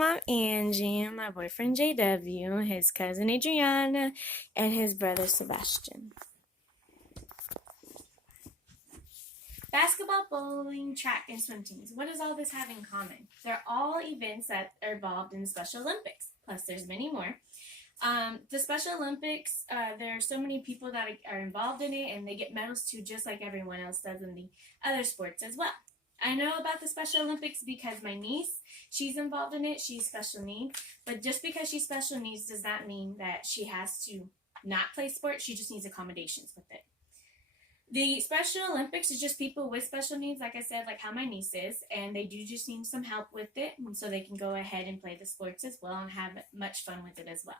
Mom Angie, my boyfriend JW, his cousin Adriana, and his brother Sebastian. Basketball, bowling, track, and swim teams. What does all this have in common? They're all events that are involved in the Special Olympics. Plus, there's many more. The Special Olympics, there are so many people that are involved in it, and they get medals too, just like everyone else does in the other sports as well. I know about the Special Olympics because my niece, she's involved in it. She's special needs. But just because she's special needs does not mean that she has to not play sports. She just needs accommodations with it. The Special Olympics is just people with special needs, like I said, like how my niece is, and they do just need some help with it, and so they can go ahead and play the sports as well and have much fun with it as well.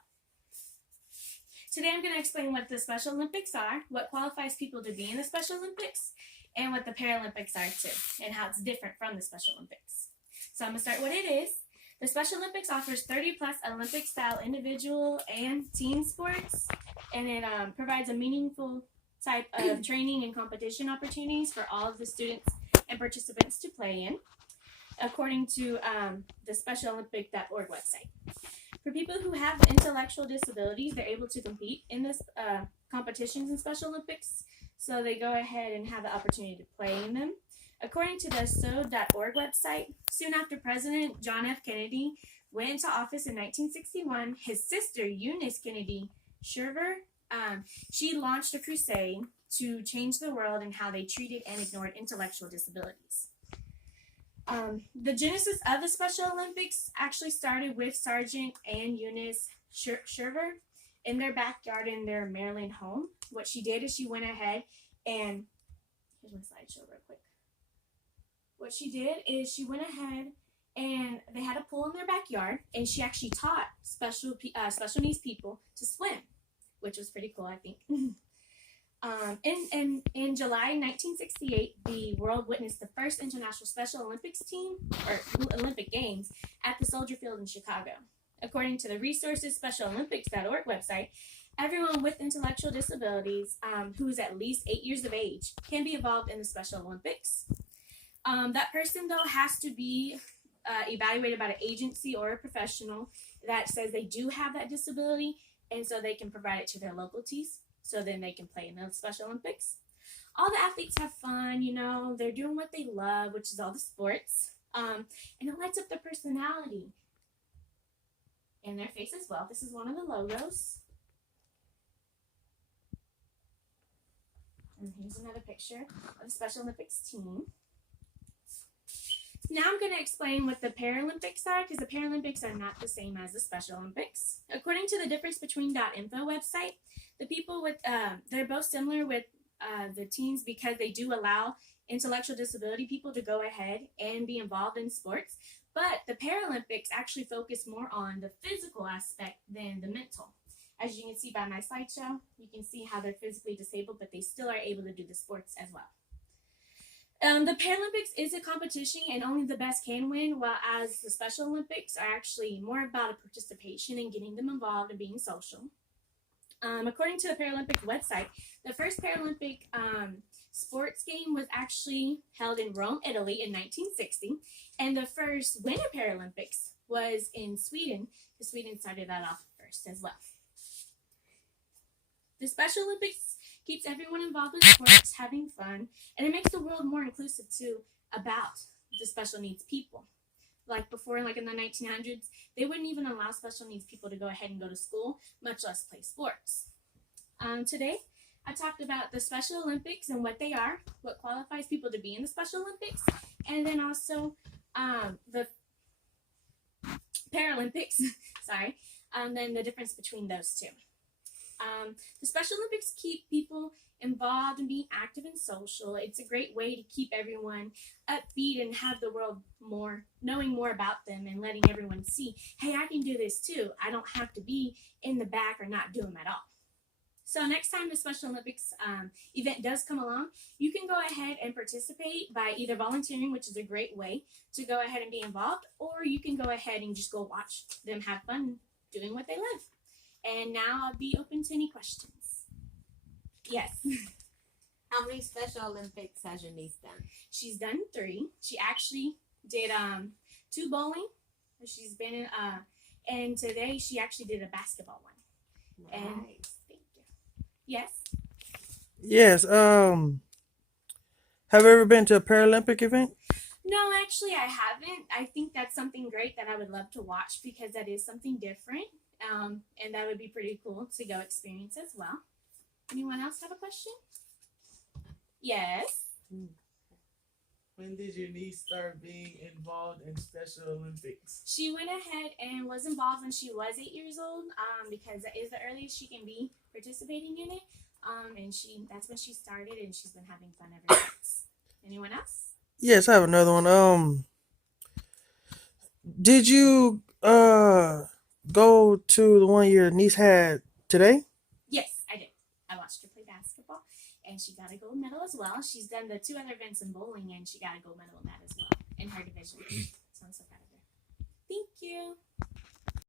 Today I'm going to explain what the Special Olympics are, what qualifies people to be in the Special Olympics, and what the Paralympics are too, and how it's different from the Special Olympics. So I'm going to start what it is. The Special Olympics offers 30 plus Olympic-style individual and team sports, and it provides a meaningful type of training and competition opportunities for all of the students and participants to play in, according to the SpecialOlympic.org website. For people who have intellectual disabilities, they're able to compete in this competitions in Special Olympics, so they go ahead and have the opportunity to play in them. According to the SO.org website, soon after President John F. Kennedy went into office in 1961, his sister Eunice Kennedy Shriver, she launched a crusade to change the world and how they treated and ignored intellectual disabilities. The genesis of the Special Olympics actually started with Sergeant and Eunice Shriver in their backyard in their Maryland home. What she did is she went ahead and, here's my slideshow real quick. What she did is she went ahead and they had a pool in their backyard, and she actually taught special needs people to swim, which was pretty cool, I think. In July 1968, the world witnessed the first International Special Olympics team, or Olympic Games, at the Soldier Field in Chicago. According to the Resources SpecialOlympics.org website, everyone with intellectual disabilities who is at least 8 years of age can be involved in the Special Olympics. That person, though, has to be evaluated by an agency or a professional that says they do have that disability, and so they can provide it to their local teams, so then they can play in the Special Olympics. All the athletes have fun, they're doing what they love, which is all the sports, and it lights up their personality and their face as well. This is one of the logos. And here's another picture of the Special Olympics team. Now I'm going to explain what the Paralympics are, because the Paralympics are not the same as the Special Olympics. According to the Difference Between .info website, the people with, they're both similar with the teams because they do allow intellectual disability people to go ahead and be involved in sports. But the Paralympics actually focus more on the physical aspect than the mental. As you can see by my slideshow, you can see how they're physically disabled, but they still are able to do the sports as well. The Paralympics is a competition and only the best can win, while as the Special Olympics are actually more about a participation and getting them involved and being social. According to the Paralympic website, the first Paralympic sports game was actually held in Rome, Italy in 1960, and the first Winter Paralympics was in Sweden, because Sweden started that off first as well. The Special Olympics keeps everyone involved in sports, having fun, and it makes the world more inclusive too about the special needs people. Like before, like in the 1900s, they wouldn't even allow special needs people to go ahead and go to school, much less play sports. Today, I talked about the Special Olympics and what they are, what qualifies people to be in the Special Olympics, and then also the Paralympics, sorry, and then the difference between those two. The Special Olympics keep people involved and being active and social. It's a great way to keep everyone upbeat and have the world knowing more about them and letting everyone see, hey, I can do this too. I don't have to be in the back or not do them at all. So next time the Special Olympics event does come along, you can go ahead and participate by either volunteering, which is a great way to go ahead and be involved, or you can go ahead and just go watch them have fun doing what they love. And now I'll be open to any questions. Yes. How many Special Olympics has your niece done? She's done 3. She actually did 2 bowling, So she's been in, and today she actually did a basketball one. And Nice. thank you. Yes. Yes. Have you ever been to a Paralympic event? No, actually, I haven't. I think that's something great that I would love to watch because that is something different. And that would be pretty cool to go experience as well. Anyone else have a question? Yes. When did your niece start being involved in Special Olympics? She went ahead and was involved when she was 8 years old, because that is the earliest she can be participating in it. And that's when she started, and she's been having fun ever since. Anyone else? Yes, I have another one. Did you go to the one your niece had today? Yes, I did. I watched her play basketball, and she got a gold medal as well. She's done the 2 other events in bowling, and she got a gold medal in that as well in her division. So I'm so proud of her. Thank you.